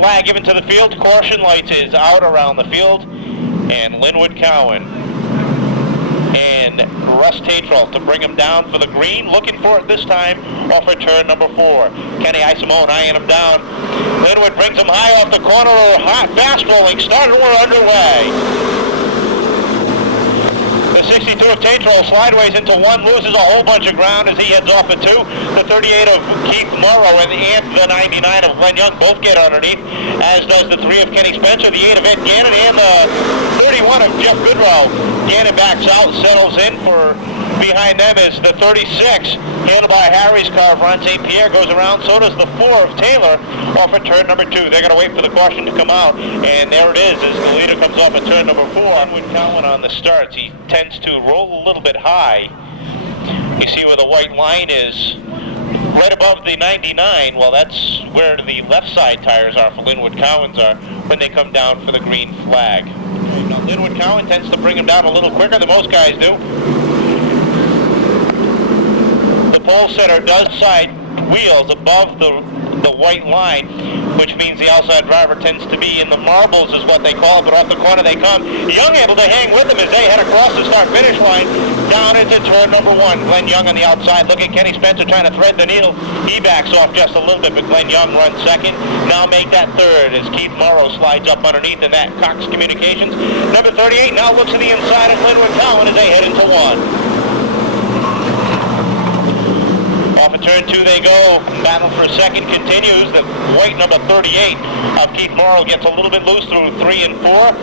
flag given to the field. Caution lights is out around the field. And Linwood Cowen and Russ Tatral to bring him down for the green. Looking for it this time off of turn number 4. Kenny Isimone eyeing him down. Linwood brings him high off the corner. Fast rolling. Started, we're underway. The 62 of Tatral slideways into 1, loses a whole bunch of ground as he heads off at 2. The 38 of Keith Morrow and the 99 of Glenn Young both get underneath, as does the 3 of Kenny Spencer, the 8 of Ed Gannon, and the 31 of Jeff Goodrow. Gannon backs out, settles in for behind them is the 36, handled by Harry's car. Ron St. Pierre goes around, so does the 4 of Taylor off at turn number 2. They're going to wait for the caution to come out, and there it is as the leader comes off at turn number 4. Linwood Cowen on the starts. He tends to roll a little bit high. You see where the white line is right above the 99. Well, that's where the left side tires are for Linwood Cowens are when they come down for the green flag. Now, Linwood Cowen tends to bring him down a little quicker than most guys do. The pole setter does side wheels above the white line, which means the outside driver tends to be in the marbles is what they call it, but off the corner they come. Young able to hang with them as they head across the start-finish line down into turn number 1. Glenn Young on the outside. Look at Kenny Spencer trying to thread the needle. He backs off just a little bit, but Glenn Young runs second. Now make that third as Keith Morrow slides up underneath in that Cox Communications. Number 38 now looks to the inside of Linwood Cowen as they head into 1. Off of turn 2 they go. Battle for second continues. The white number 38 of Keith Morrow gets a little bit loose through 3 and 4.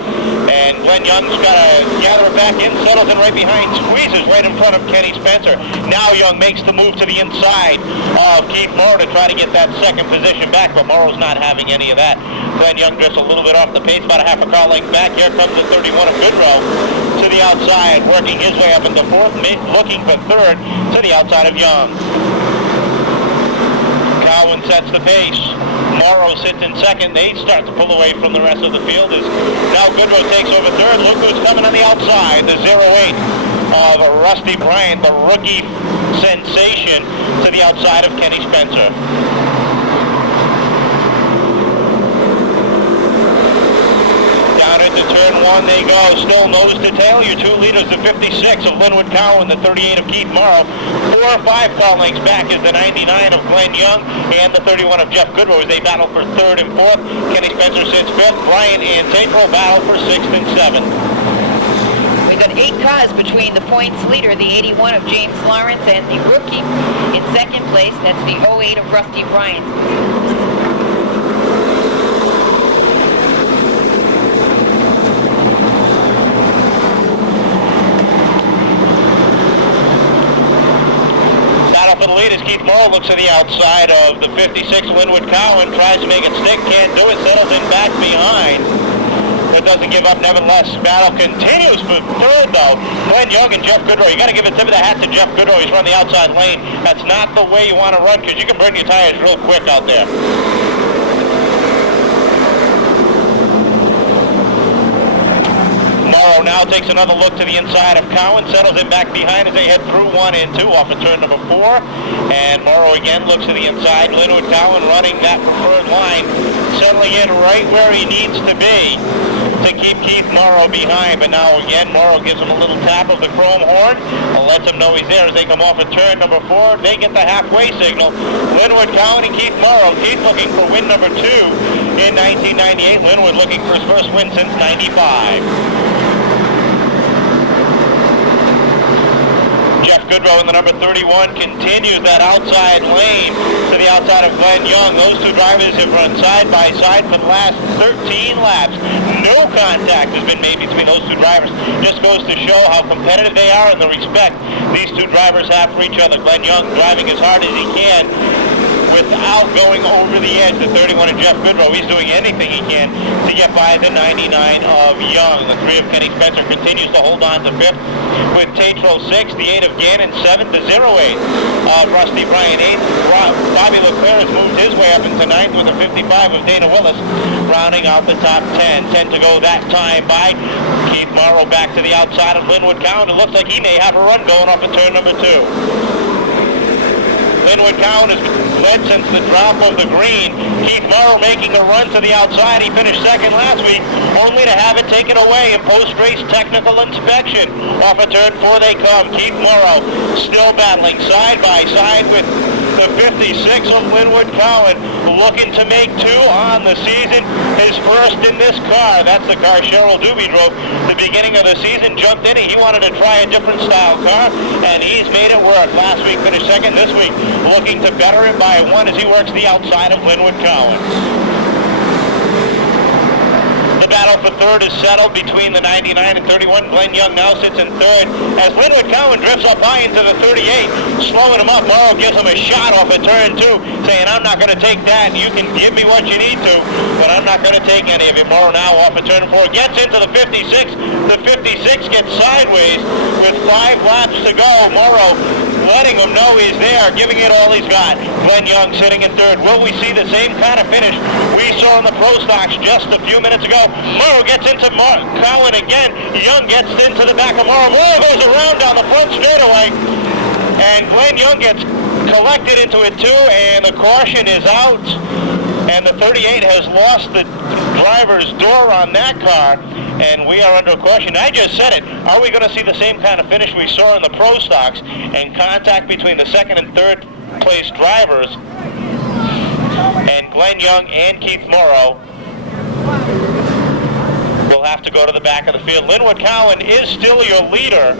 And Glenn Young's got to gather it back in, settles in right behind, squeezes right in front of Kenny Spencer. Now Young makes the move to the inside of Keith Morrow to try to get that second position back, but Morrow's not having any of that. Glenn Young just a little bit off the pace, about a half a car length back. Here comes the 31 of Goodrow to the outside, working his way up into 4th, looking for 3rd to the outside of Young. Cowen sets the pace. Morrow sits in 2nd. They start to pull away from the rest of the field as now Goodrow takes over 3rd. Look who's coming on the outside. The 08 of Rusty Bryant, the rookie sensation, to the outside of Kenny Spencer. Down into turn 1 they go. Still nose to tail. Your 2 leaders, the 56 of Linwood Cowen, the 38 of Keith Morrow. 4 or 5 car lengths back is the 99 of Glenn Young and the 31 of Jeff Goodrow as they battle for 3rd and 4th. Kenny Spencer sits 5th. Bryant and Tatral battle for 6th and 7th. We've got 8 cars between the points leader, the 81 of James Lawrence, and the rookie in 2nd place. That's the 08 of Rusty Bryant. For the lead as Keith Morrow looks to the outside of the 56 Linwood Cowen, tries to make it stick, can't do it, settles in back behind, but doesn't give up nevertheless. Battle continues for 3rd though. Glenn Young and Jeff Goodrow. You got to give a tip of the hat to Jeff Goodrow. He's run the outside lane. That's not the way you want to run because you can burn your tires real quick out there. Morrow now takes another look to the inside of Cowen, settles in back behind as they head through 1 and 2 off of turn number 4. And Morrow again looks to the inside. Linwood Cowen running that preferred line, settling in right where he needs to be to keep Keith Morrow behind. But now again, Morrow gives him a little tap of the chrome horn and lets him know he's there as they come off of turn number 4. They get the halfway signal. Linwood Cowen and Keith Morrow. Keith looking for win number 2 in 1998. Linwood looking for his first win since 95. Jeff Goodrow in the number 31 continues that outside lane to the outside of Glenn Young. Those 2 drivers have run side by side for the last 13 laps. No contact has been made between those 2 drivers. Just goes to show how competitive they are and the respect these 2 drivers have for each other. Glenn Young driving as hard as he can without going over the edge. The 31 of Jeff Goodrow, he's doing anything he can to get by the 99 of Young. The 3 of Kenny Spencer continues to hold on to 5th with Tatral 6, the 8 of Gannon 7, the 08 of Rusty Bryant 8. Bobby Leclerc has moved his way up into 9th with a 55 of Dana Willis, rounding out the top 10. 10 to go that time by Keith Morrow back to the outside of Linwood Cowen. It looks like he may have a run going off of turn number 2. Linwood Cowen has led since the drop of the green. Keith Morrow making a run to the outside. He finished second last week, only to have it taken away in post-race technical inspection. Off of turn 4 they come. Keith Morrow still battling side by side with the 56 of Linwood Cowen, looking to make 2 on the season. His first in this car. That's the car Cheryl Doobie drove the beginning of the season. Jumped in it. He wanted to try a different style car, and he's made it work. Last week finished second. This week looking to better it by 1 as he works the outside of Linwood Cowen. The battle for third is settled between the 99 and 31. Glenn Young now sits in third as Linwood Cowen drifts up high into the 38, slowing him up. Morrow gives him a shot off of turn 2, saying, I'm not going to take that. You can give me what you need to, but I'm not going to take any of it. Morrow now off of turn 4 gets into the 56. The 56 gets sideways with 5 laps to go. Morrow letting him know he's there, giving it all he's got. Glenn Young sitting in third. Will we see the same kind of finish we saw in the Pro Stocks just a few minutes ago? Morrow gets into Cowen again. Young gets into the back of Morrow. Morrow goes around down the front straightaway, and Glenn Young gets collected into it too, and the caution is out, and the 38 has lost the driver's door on that car, and we are under a caution. I just said it. Are we going to see the same kind of finish we saw in the Pro Stocks, and contact between the second and third place drivers, and Glenn Young and Keith Morrow will have to go to the back of the field. Linwood Cowen is still your leader,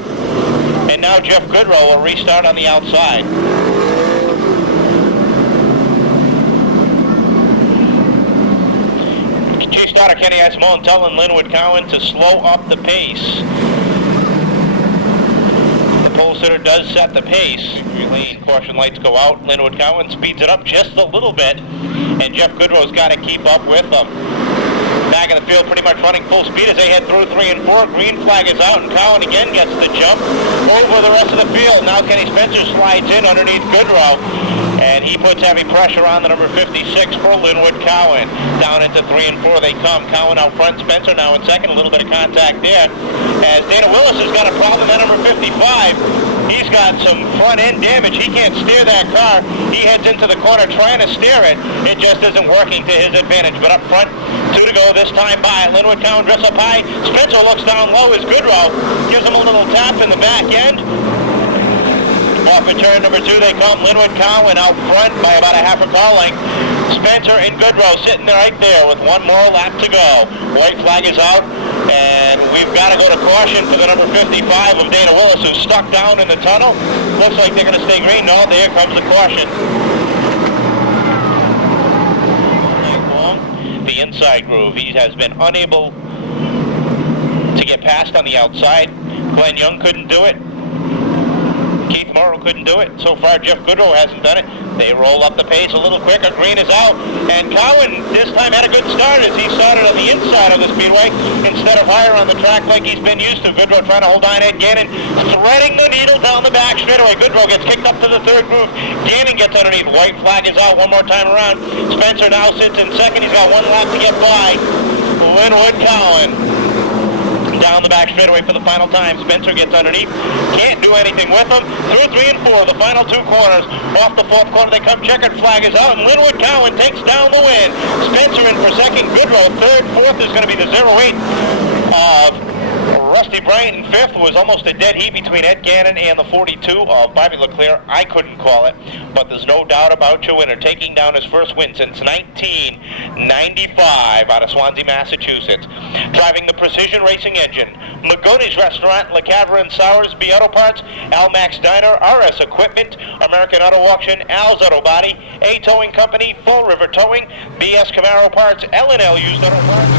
and now Jeff Goodrow will restart on the outside. Chief starter Kenny Isimone telling Linwood Cowen to slow up the pace. The pole sitter does set the pace. Green caution lights go out. Linwood Cowen speeds it up just a little bit, and Jeff Goodrow's got to keep up with them. Back in the field, pretty much running full speed as they head through 3 and 4. Green flag is out, and Cowen again gets the jump over the rest of the field. Now Kenny Spencer slides in underneath Goodrow, and he puts heavy pressure on the number 56 for Linwood Cowen. Down into 3 and 4 they come. Cowen out front, Spencer now in second. A little bit of contact there, as Dana Willis has got a problem at number 55. He's got some front end damage. He can't steer that car. He heads into the corner trying to steer it. It just isn't working to his advantage. But up front, 2 to go this time by. Linwood Cowen drifts up high. Spencer looks down low as Goodrow gives him a little tap in the back end. Off of turn number 2 they come. Linwood Cowen out front by about a half a car length. Spencer and Goodrow sitting right there with 1 more lap to go. White flag is out, and we've got to go to caution for the number 55 of Dana Willis, who's stuck down in the tunnel. Looks like they're going to stay green. No, there comes the caution. The inside groove. He has been unable to get past on the outside. Glenn Young couldn't do it. Keith Morrow couldn't do it. So far, Jeff Goodrow hasn't done it. They roll up the pace a little quicker. Green is out. And Cowen this time had a good start as he started on the inside of the Speedway instead of higher on the track like he's been used to. Goodrow trying to hold on. Ed Gannon threading the needle down the back straightaway. Goodrow gets kicked up to the third groove. Gannon gets underneath. White flag is out 1 more time around. Spencer now sits in second. He's got 1 lap to get by Linwood Cowen. Down the back straightaway for the final time. Spencer gets underneath. Can't do anything with him. Through 3 and 4, the final 2 corners. Off the 4th corner they come. Checkered flag is out, and Linwood Cowen takes down the win. Spencer in for second. Goodrow third. 4th is going to be the 08 of Rusty Bryant, and 5th was almost a dead heat between Ed Gannon and the 42 of Bobby LeClaire. I couldn't call it, but there's no doubt about your winner taking down his first win since 1995 out of Swansea, Massachusetts. Driving the Precision Racing Engine, Magoni's Restaurant, Le Cavern and Sours, B Auto Parts, Almax Diner, RS Equipment, American Auto Auction, Al's Auto Body, A Towing Company, Fall River Towing, BS Camaro Parts, L&L Used Auto Parts.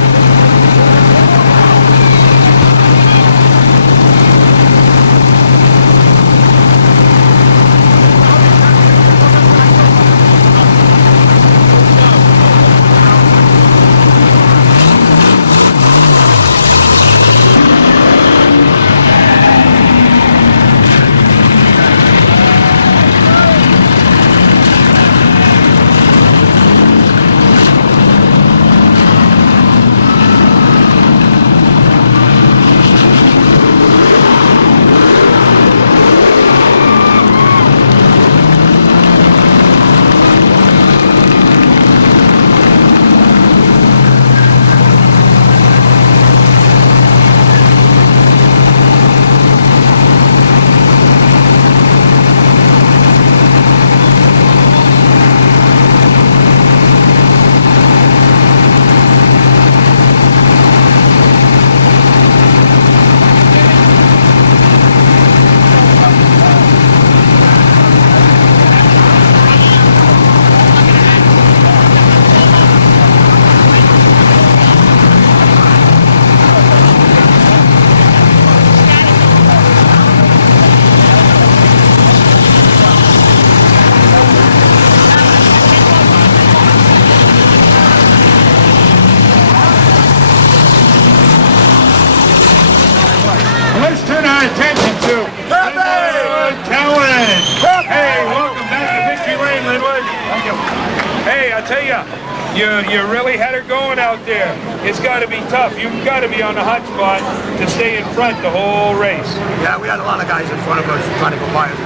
You really had her going out there. It's got to be tough. You've got to be on the hot spot to stay in front the whole race. Yeah, we had a lot of guys in front of us trying to go by us.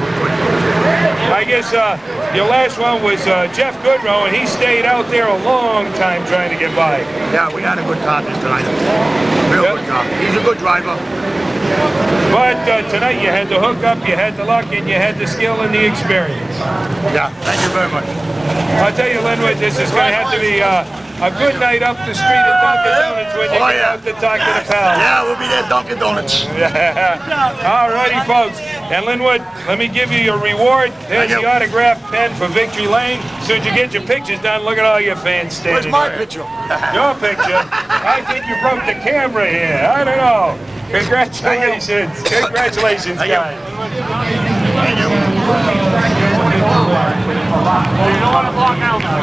I guess your last one was Jeff Goodrow, and he stayed out there a long time trying to get by. Yeah, we had a good contest tonight. Real good job. He's a good driver. But tonight you had the hookup, you had the luck, and you had the skill and the experience. Yeah, thank you very much. I'll tell you, Linwood, this is going to have to be a good night up the street at Dunkin' Donuts when you get out to talk to the pals. Yeah, we'll be there at Dunkin' Donuts. All righty, folks. And Linwood, let me give you your reward. There's the autograph pen for Victory Lane. As soon as you get your pictures done, look at all your fans standing Where's my there. picture? Your picture? I think you broke the camera here. I don't know. Congratulations. Congratulations, guys. Thank you. You don't want to block out now.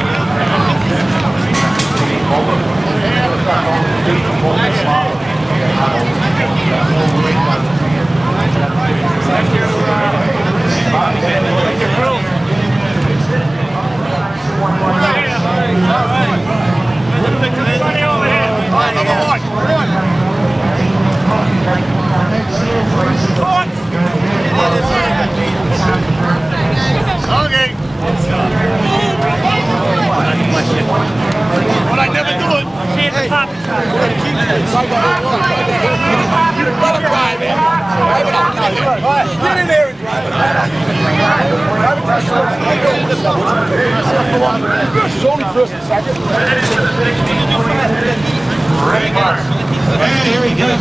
Okay. But I never do it. See if the pop is on. Let him drive it. Drive it up. Get in there and drive it. It's only first and second. Here he goes.